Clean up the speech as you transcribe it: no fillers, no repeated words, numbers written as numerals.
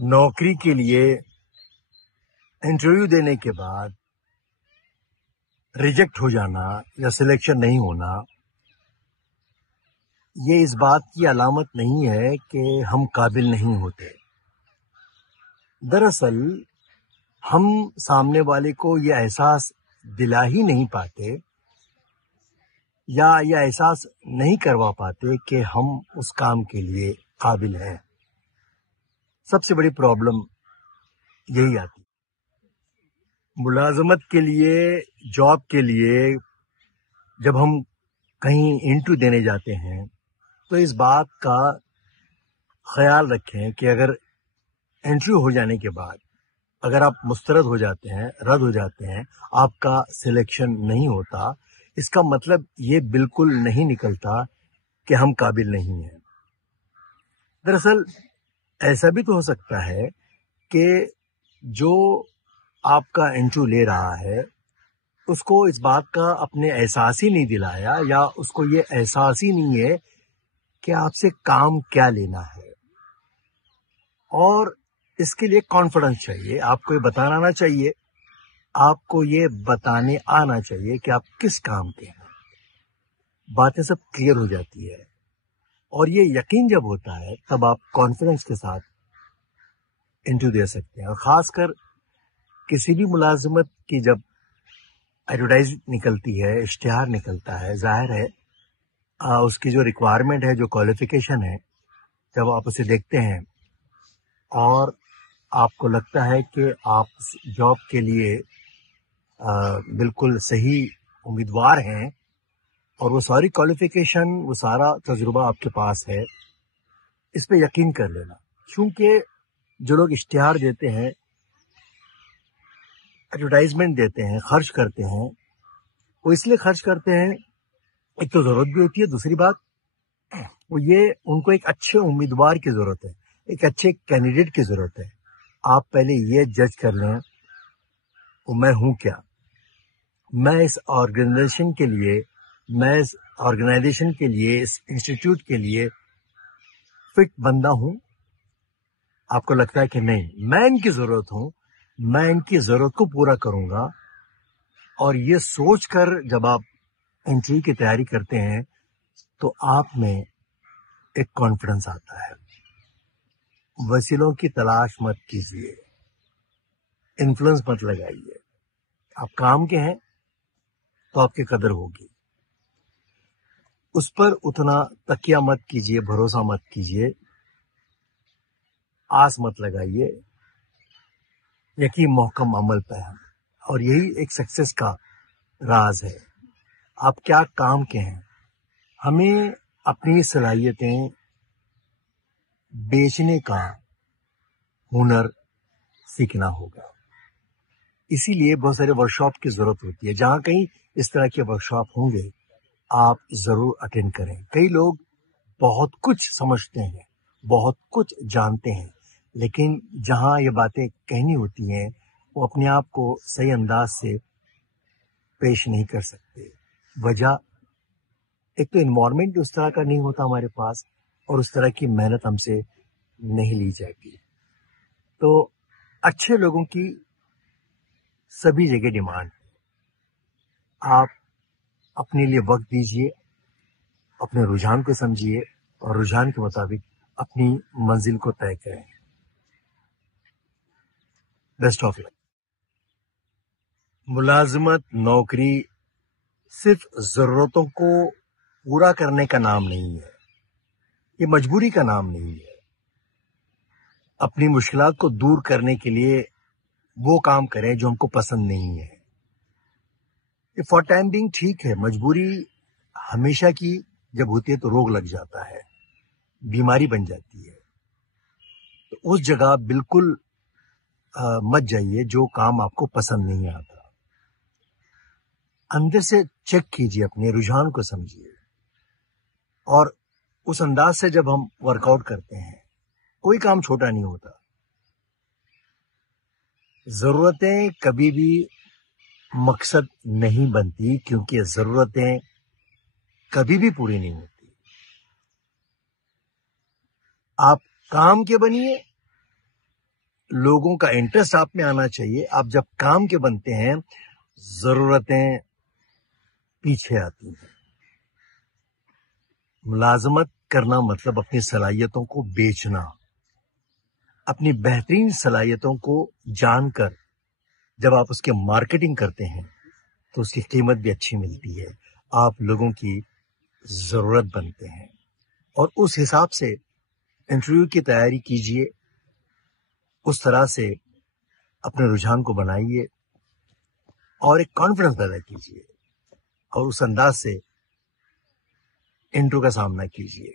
نوکری کے لیے انٹرویو دینے کے بعد ریجیکٹ ہو جانا یا سلیکشن نہیں ہونا یہ اس بات کی علامت نہیں ہے کہ ہم قابل نہیں ہوتے. دراصل ہم سامنے والے کو یہ احساس دلا ہی نہیں پاتے یا یہ احساس نہیں کروا پاتے کہ ہم اس کام کے لیے قابل ہیں. سب سے بڑی پرابلم یہی آتی. ملازمت کے لیے، جاب کے لیے جب ہم کہیں انٹرویو دینے جاتے ہیں تو اس بات کا خیال رکھیں کہ اگر انٹرویو ہو جانے کے بعد اگر آپ مسترد ہو جاتے ہیں، رد ہو جاتے ہیں، آپ کا سلیکشن نہیں ہوتا، اس کا مطلب یہ بالکل نہیں نکلتا کہ ہم قابل نہیں ہیں. دراصل ایسا بھی تو ہو سکتا ہے کہ جو آپ کا انٹرویو لے رہا ہے اس کو اس بات کا اپنے احساس ہی نہیں دلایا یا اس کو یہ احساس ہی نہیں ہے کہ آپ سے کام کیا لینا ہے، اور اس کے لیے کانفیڈنس چاہیے. آپ کو یہ بتانا آنا چاہیے، آپ کو یہ بتانے آنا چاہیے کہ آپ کس کام کے ہیں. باتیں سب کلیئر ہو جاتی ہے اور یہ یقین جب ہوتا ہے تب آپ کانفیڈنس کے ساتھ انٹرویو دے سکتے ہیں. اور خاص کر کسی بھی ملازمت کی جب ایڈورٹائز نکلتی ہے، اشتہار نکلتا ہے، ظاہر ہے اس کی جو ریکوائرمنٹ ہے، جو کوالیفیکیشن ہے، جب آپ اسے دیکھتے ہیں اور آپ کو لگتا ہے کہ آپ جاب کے لیے بالکل صحیح امیدوار ہیں اور وہ ساری کوالیفیکیشن، وہ سارا تجربہ آپ کے پاس ہے، اس پہ یقین کر لینا. کیونکہ جو لوگ اشتہار دیتے ہیں، ایڈورٹائزمنٹ دیتے ہیں، خرچ کرتے ہیں، وہ اس لیے خرچ کرتے ہیں، ایک تو ضرورت بھی ہوتی ہے، دوسری بات وہ یہ ان کو ایک اچھے امیدوار کی ضرورت ہے، ایک اچھے کینڈیڈیٹ کی ضرورت ہے. آپ پہلے یہ جج کر لیں وہ میں ہوں کیا، میں اس آرگنائزیشن کے لیے، اس انسٹیٹیوٹ کے لیے فٹ بندہ ہوں. آپ کو لگتا ہے کہ نہیں، میں ان کی ضرورت ہوں، میں ان کی ضرورت کو پورا کروں گا. اور یہ سوچ کر جب آپ انٹرویو کی تیاری کرتے ہیں تو آپ میں ایک کانفیڈنس آتا ہے. وسیلوں کی تلاش مت کیجیے، انفلوئنس مت لگائیے. آپ کام کے ہیں تو آپ کی قدر ہوگی. اس پر اتنا تکیہ مت کیجیے، بھروسہ مت کیجیے، آس مت لگائیے. یقین محکم عمل پہ ہے اور یہی ایک سکسیس کا راز ہے. آپ کیا کام کے ہیں. ہمیں اپنی صلاحیتیں بیچنے کا ہنر سیکھنا ہوگا. اسی لیے بہت سارے ورکشاپ کی ضرورت ہوتی ہے. جہاں کہیں اس طرح کے ورکشاپ ہوں گے آپ ضرور اٹینڈ کریں. کئی لوگ بہت کچھ سمجھتے ہیں، بہت کچھ جانتے ہیں، لیکن جہاں یہ باتیں کہنی ہوتی ہیں وہ اپنے آپ کو صحیح انداز سے پیش نہیں کر سکتے. وجہ ایک تو انوائرمنٹ اس طرح کا نہیں ہوتا ہمارے پاس، اور اس طرح کی محنت ہم سے نہیں لی جاتی. تو اچھے لوگوں کی سبھی جگہ ڈیمانڈ. آپ اپنے لیے وقت دیجیے، اپنے رجحان کو سمجھیے اور رجحان کے مطابق اپنی منزل کو طے کریں. بیسٹ آف لک. ملازمت، نوکری صرف ضرورتوں کو پورا کرنے کا نام نہیں ہے، یہ مجبوری کا نام نہیں ہے. اپنی مشکلات کو دور کرنے کے لیے وہ کام کریں جو ہم کو پسند نہیں ہے. یہ فار ٹائم بینگ ٹھیک ہے. مجبوری ہمیشہ کی جب ہوتی ہے تو روگ لگ جاتا ہے، بیماری بن جاتی ہے. تو اس جگہ بالکل مت جائیے جو کام آپ کو پسند نہیں آتا. اندر سے چیک کیجیے، اپنے رجحان کو سمجھیے، اور اس انداز سے جب ہم ورک آؤٹ کرتے ہیں کوئی کام چھوٹا نہیں ہوتا. ضرورتیں کبھی بھی مقصد نہیں بنتی، کیونکہ ضرورتیں کبھی بھی پوری نہیں ہوتی. آپ کام کے بنیے لوگوں کا انٹرسٹ آپ میں آنا چاہیے. آپ جب کام کے بنتے ہیں ضرورتیں پیچھے آتی ہیں. ملازمت کرنا مطلب اپنی صلاحیتوں کو بیچنا. اپنی بہترین صلاحیتوں کو جان کر جب آپ اس کے مارکیٹنگ کرتے ہیں تو اس کی قیمت بھی اچھی ملتی ہے. آپ لوگوں کی ضرورت بنتے ہیں اور اس حساب سے انٹرویو کی تیاری کیجئے. اس طرح سے اپنے رجحان کو بنائیے اور ایک کانفیڈنس پیدا کیجئے اور اس انداز سے انٹرویو کا سامنا کیجئے.